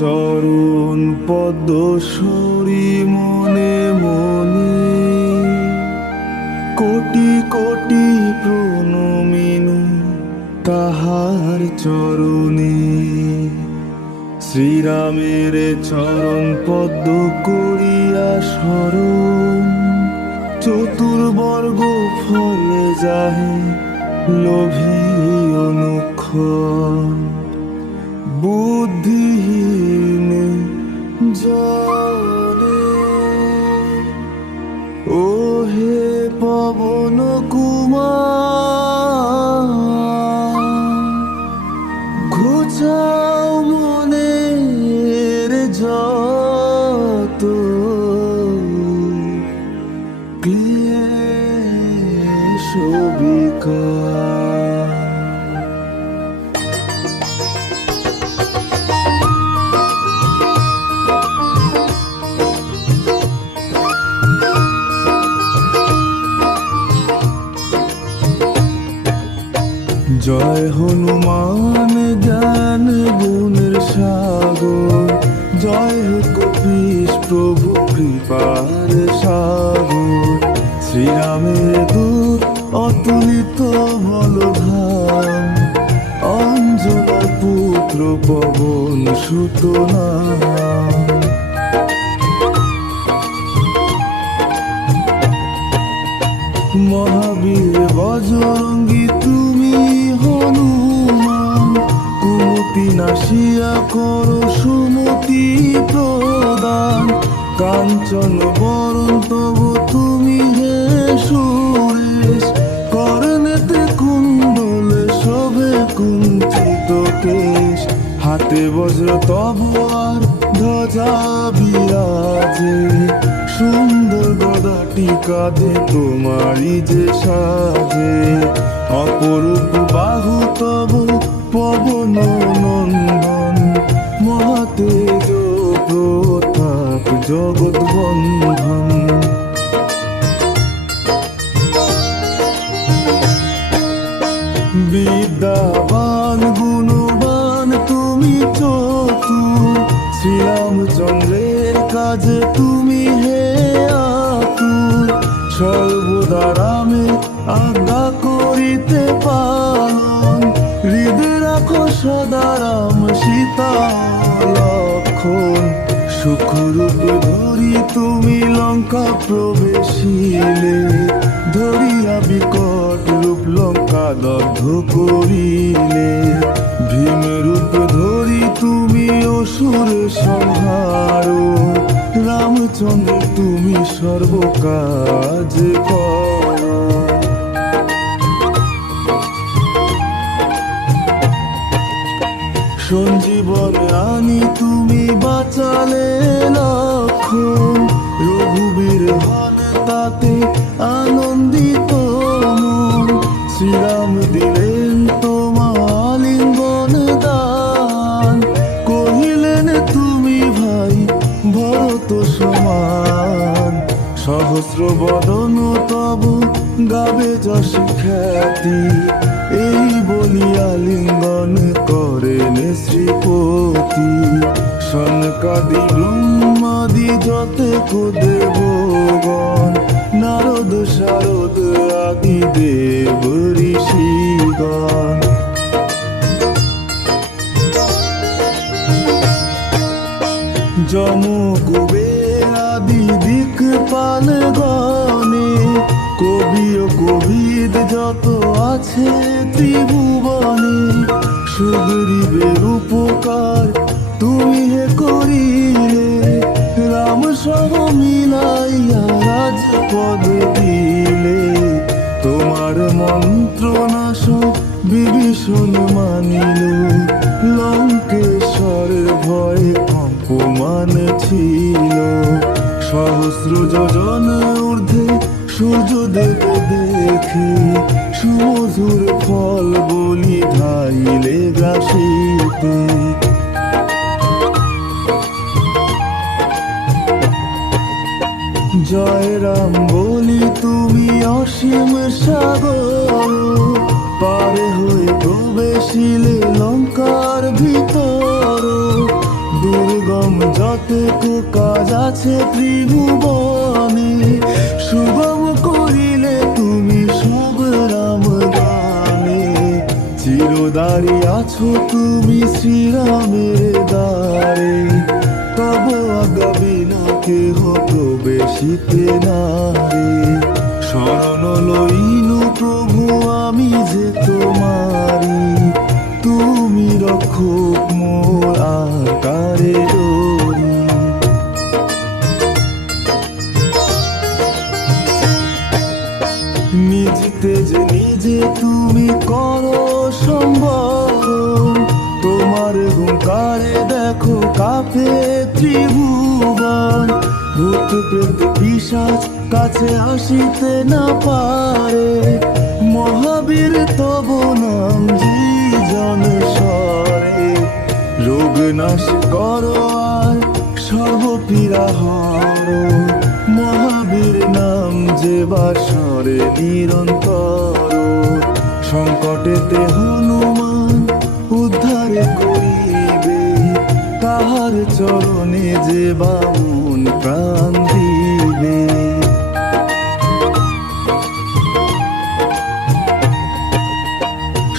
চরণ পদ্মসরী মনে মনে কোটি কোটি প্রণমিনু তাহার চরণে। শ্রীরামের চরণ পদ্ম করিয়া স্মরণ, চতুর্বর্গ ফল যাহে লোভী অনুক্ষ বুদ্ধিহীন জনে কৃপার সাগর শ্রীরামের দূত অতুলিত বলধাম অঞ্জনার পুত্র পবন সুতনা। মহাবীর বজরঙ্গী তুমি হনুমান কুমতি নাশিয়া করো সুমতি প্রদান কাঞ্চন বরণ, তবু তুমি হে সুরেশ। করনেতে কুণ্ডলে শোভে কুঞ্চিত কেশ। হাতে বজ্র তবুয়ার ধ্বজা বিরাজে। সুন্দর গদাটি কাঁধে তোমারই যে সাজে। অপরূপ বাহু, তব পবন নন্দন জগৎ বন্ধন দগ্ধ করিলে ভীম রূপ ধরি তুমি অসুর সংহার। রামচন্দ্র, তুমি সর্বকাজ সঞ্জীবন আনি তুমি বাঁচালে লক্ষণ। রঘুবীর তাতে আনন্দিত মন। শ্রীরাম দিলেন তোমার লিঙ্গন দান। কহিলেন, তুমি ভাই, ভরত সমান। সহস্র বদন তব গাবে যশ খ্যাতি। এই বলিয়া লিঙ্গন করেন শ্রীপতি। সনকাদি ব্রহ্মাদি যতে দেবগণ নারদ, শারদ আদি দেব ত্রিভুবনে সুগ্রীবের উপকার তুমি হে করিলে। রাম সহ মিলাইয়া রাজপদ দিলে। তোমার মন্ত্রনাশ বিভীষণ মানিল। লঙ্কেশ্বরের ভয়ে অপমান ছিল। সহস্র যোজন ঊর্ধ্বে সূর্য দেব দেখে জয় রাম, বলি তুমি অসীম সাগর। পারে হয়ে প্রবেশিলে লঙ্কার ভিতর। কতেক কাজ আছে ত্রিভুবনে। শুভম করিলে তুমি সব রাম গানে। চিরদারি আছো তুমি শ্রীরামের প্রবেশিতে নারে শরণ লইনু প্রভু, আমি যে তোমারি। তুমি রক্ষক মোর আকারে ডোরি তেজে নিজে তুমি করো সম্বরণ তোমার হুঙ্কারে দেখো কাপে ত্রিভুবন। ভূত প্রেত পিসাচ কাছে আসিতে না পারে। মহাবীর তব নাম জন সরে রোগ নাশ করো আর সর্বপীড়া হরো। মহাবীর নাম যে বাসরে নিরন্তর। সংকটেতে হনুমান উদ্ধার করিবে। তাহার চরণে যে বামুন প্রাণ দিবে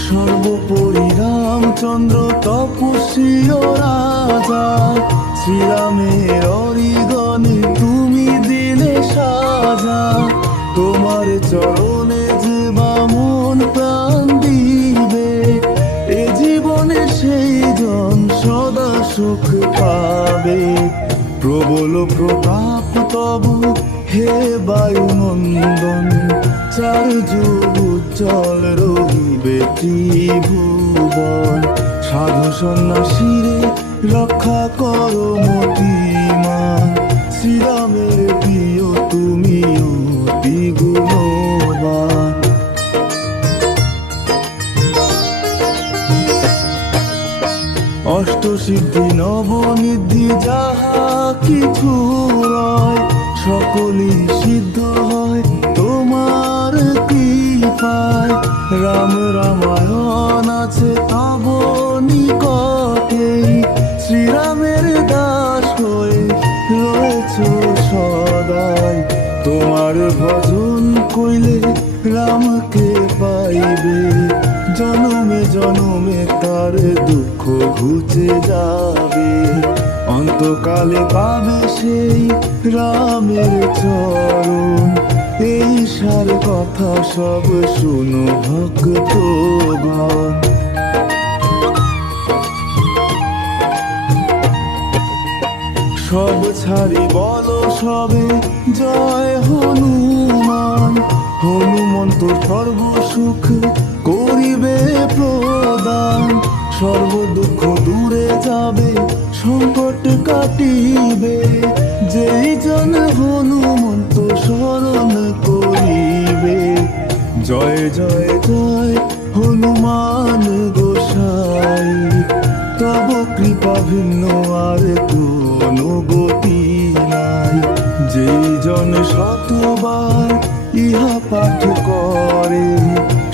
সর্বোপরি রামচন্দ্র তপস্বী রাজা, শ্রীরামের অরিগণে তুমি দিলে সাজা, তোমার চরণে যে বামন প্রাণ দিবে, এ জীবনে সেই জন সুখ পাবে। প্রবল প্রতাপ তব হে বায়ুনন্দন, চার যুগ উজ্জ্বল রহিবে ত্রিভুবন। সাধু সন্ন্যাসীরে রক্ষা করো মতিমান। জনমে তার দুঃখ ঘুচে যাবে। অন্তকালে পাবে সেই রামের চরণ। এই সার কথা সব শুনো ভক্তগণ। সব ছাড়ি বলো, সবে জয় হনুমান। হনুমন্ত সর্বসুখ করিবে প্রদান। সর্ব দুঃখ দূরে যাবে, সংকট কাটিবে। যেই জন হনুমন্ত স্মরণ করিবে। জয় জয় জয় হনুমান গোসাই। তব কৃপা ভিন্ন আর কোনো গতি নাই। যে জন শতবার ইহা পাঠ করে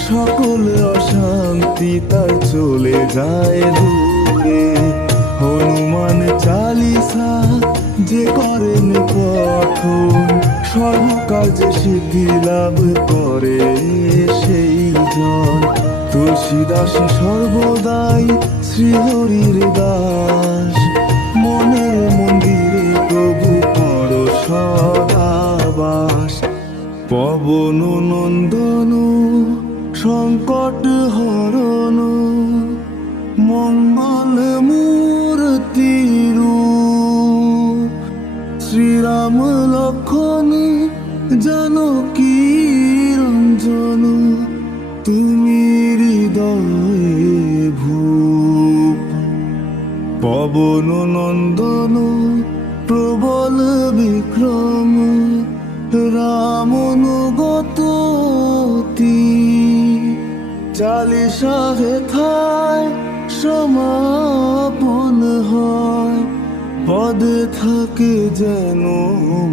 সকল অশান্তি তার চলে যায় দূরে হনুমান চালিসা যে করেন পঠন সর্বকার্য সিদ্ধি লাভ করে সেই জন। তুলসীদাস সর্বদাই শ্রীহরির দাস। মনের মন্দিরে প্রভু পর সদাবাস। পবন নন্দন সংকট হরণ, মঙ্গল মূর্তি শ্রীরাম লক্ষণ জানকী রঞ্জন তুমি হৃদয়ে ভূপ। পবন নন্দন প্রবল বিক্রম রামনুগত চালিশা খায় সমাপন হয়। পদে থাকে যেন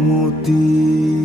মতি।